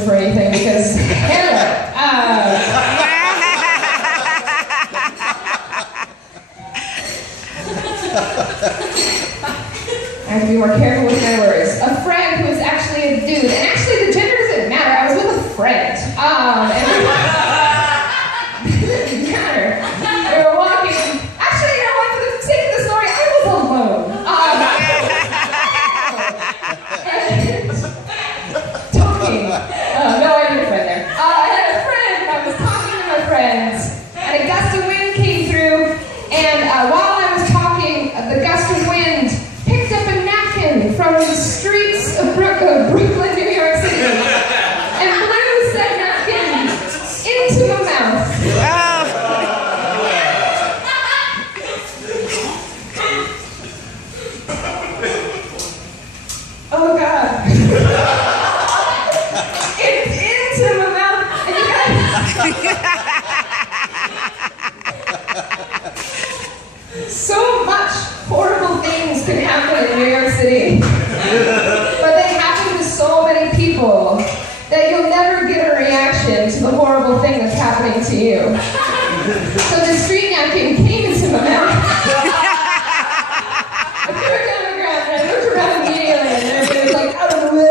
listen for anything because, hello. I have to be more careful with my words. A friend who is actually a dude, and actually the gender doesn't matter. I was with a friend. It didn't matter. We were walking. Actually, you know what? For the sake of the story, I was alone. Talking. No, I had a friend there. I had a friend. I was talking to my friends, and a gust of wind came through. And while I was talking, the gust of wind picked up a napkin from the streets of Brooklyn, New York City, and blew said napkin into my mouth. Oh God. It's into my mouth, and you guys. So much horrible things can happen in New York City, but they happen to so many people that you'll never get a reaction to the horrible thing that's happening to you. So the street napkin came into my mouth. I threw it down on the ground and I looked around immediately and everybody was like, out of the way.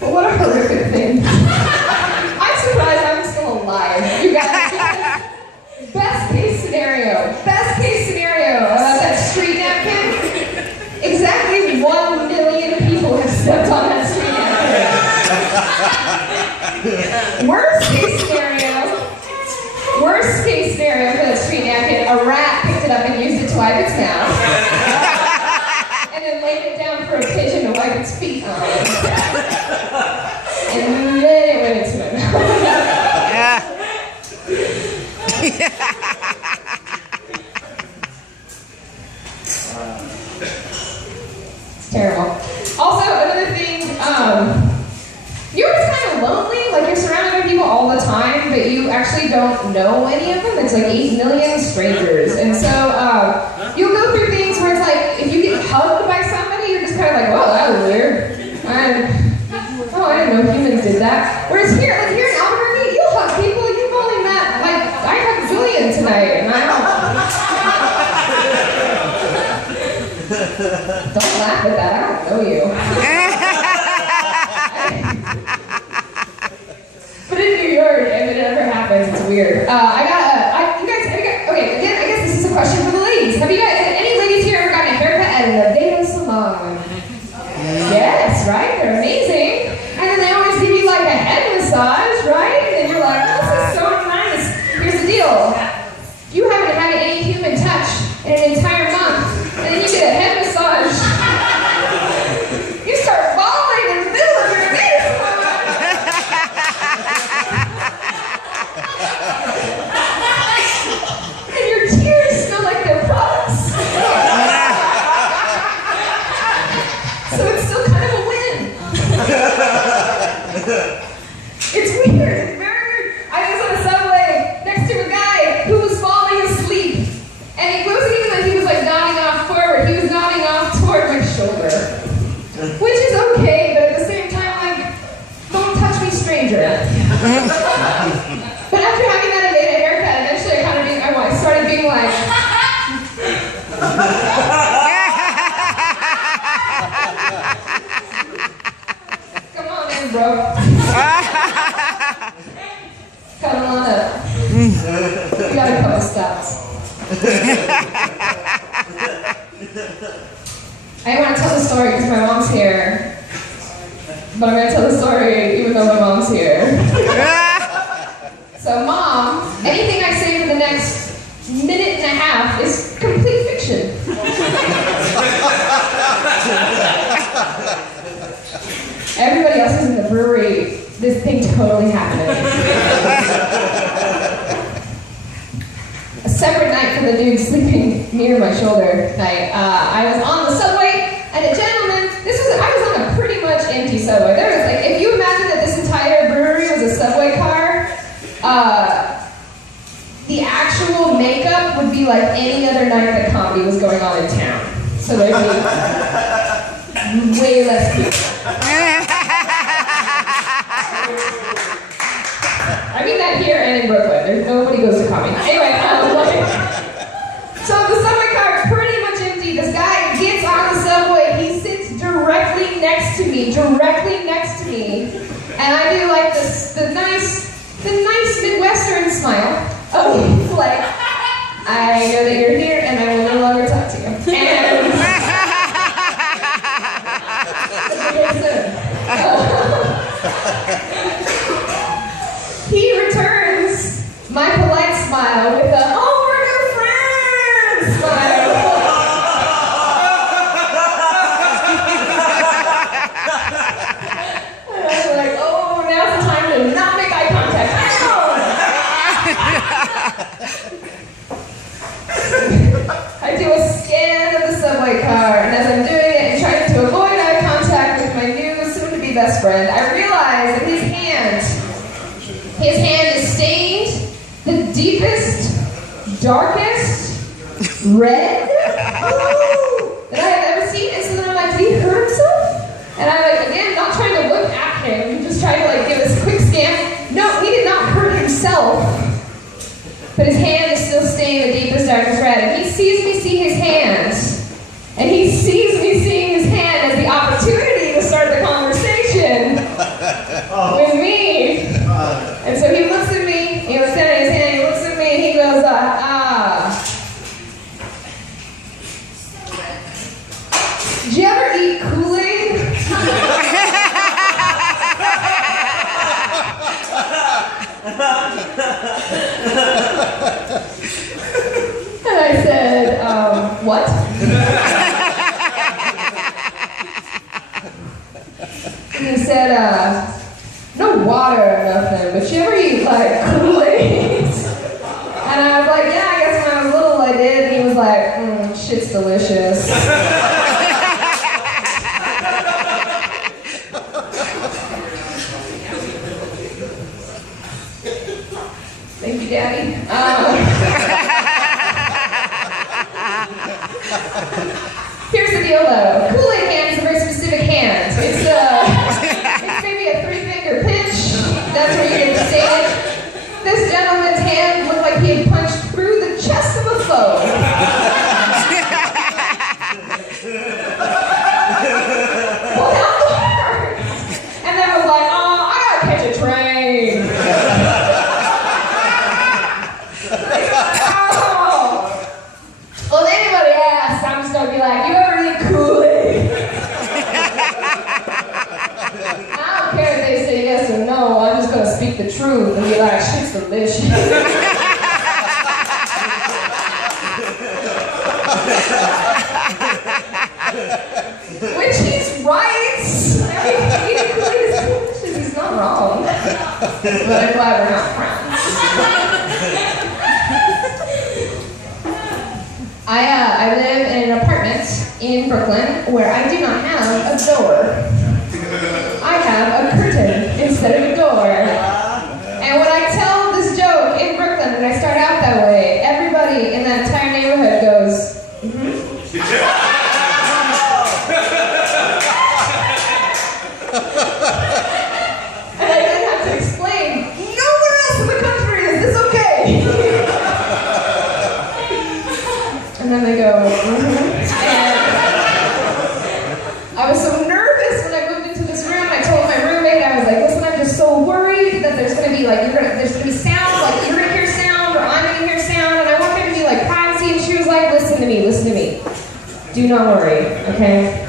But what a horrific thing. I'm surprised I'm still alive. You guys, best case scenario about that street napkin, exactly 1 million people have stepped on that street napkin. Worst case scenario for that street napkin, a rat picked it up and used it to wipe its mouth. And then laid it down for a pigeon to wipe its feet on. And then it went into my mouth. It's terrible. Also, another thing, you're just kind of lonely, like you're surrounded by people all the time, but you actually don't know any of them. It's like 8 million strangers. And so you'll go through things where it's like, if you get hugged by somebody, you're just kind of like, whoa, that was weird. I didn't know humans did that. Whereas here in Albuquerque, you'll hug people you've only met, like, I hugged Julian tonight, and I don't laugh at that, I don't know you. But in New York, if it ever happens, it's weird. Okay, again, I guess this is a question for the ladies. Have you guys, any ladies here ever gotten a haircut at an Aveda salon? Yes, right? They're amazing. And then they always give you like a head massage, right? And you're like, oh, this is so nice. Here's the deal. You haven't had any human touch in an entire month, and then you get a head massage. You start falling in the middle of your face. And your tears smell like their products. So it's still kind of a win. It's weird. It's very weird. I was on a subway next to a guy who was falling asleep. And it wasn't even like he was like nodding off forward. He was nodding off toward my shoulder. Which is okay, but at the same time, like, don't touch me, stranger. But after having that Aveda haircut, eventually I started being like, come on in, bro. Come on up. We got a couple stops. I want to tell the story because my mom's here. But I'm going to tell the story even though my mom's here. So Mom, anything I say for the next minute and a half is complete fiction. Everybody else is in the brewery. This thing totally happened. A separate night from the dude sleeping near my shoulder night. I was on the subway, and a gentleman, I was on a pretty much empty subway. There was like, if you imagine that this entire brewery was a subway car, the actual makeup would be like any other night that comedy was going on in town. So there'd be way less people. I mean that here and in Brooklyn. Nobody goes to comedy. Anyway, so the subway car is pretty much empty. This guy gets on the subway. He sits directly next to me, and I do like the nice Midwestern smile. Oh, like, I know that you're here, and I will no longer talk to you. And he returns my polite smile with a "Oh, we're new friends" smile. And I'm like, oh, now's the time to not make eye contact. I do a scan of the subway car, and as I'm doing it and trying to avoid eye contact with my new soon-to-be best friend, I realize that his hand is stained the deepest, darkest red that I have ever seen. And so then I'm like, did he hurt himself? And I'm like, again, not trying to look at him, just trying to like give this quick scan. No, he did not hurt himself. But his hand is still stained the deepest, darkest red. And he sees me see his hand. And he sees me seeing his hand as the opportunity to start the conversation with me. And so he looks at me, he was standing his hand, he looks at me, and he goes, did you ever eat Kool-Aid? And I said, what? And he said, no water or nothing, but you ever eat like Kool-Aid? And I was like, yeah, I guess when I was little I did. And he was like, shit's delicious. Thank you, Daddy. Here's the deal, though. Kool-Aid hand is a very specific hand. It's maybe a 3-finger pinch. That's where you get to say it. This gentleman's hand looked like he had punched through the chest of a foe. Pulled out the heart. And then was like, oh, I gotta catch a train. Well, if anybody asks, I'm just gonna be like, you ever eat Kool-Aid? I don't care if they say yes or no, I'm just gonna speak the truth and be like, shit's delicious. Which he's right. I mean, eating Kool-Aid is delicious, he's not wrong. But I'm glad we're not friends. I live in an apartment in Brooklyn where I do not have a door. I have a curtain instead of a door. And when I tell this joke in Brooklyn and I start out that way, everybody in that entire neighborhood goes, And I then have to explain, nowhere else in the country is this okay. And then they go, And I was so nervous when I moved into this room. I told my roommate, I was like, listen, I'm just so worried that there's going to be there's going to be sound, like you're going to hear sound or I'm going to hear sound, and I want there to be like privacy. And she was like, listen to me. Do not worry, okay?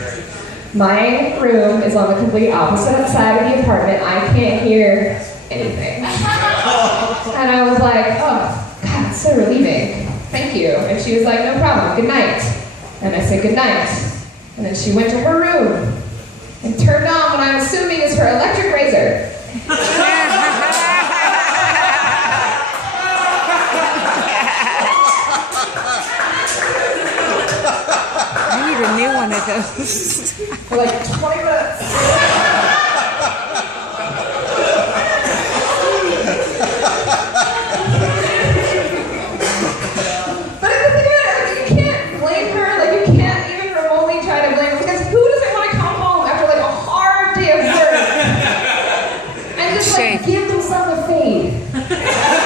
My room is on the complete opposite side of the apartment. I can't hear anything. And I was like, oh, God, it's so relieving. Thank you. And she was like, no problem, good night. And I said, good night. And then she went to her room and turned on what I'm assuming is her electric razor. I need a new one of those. For like 20 minutes. But at myself a fade.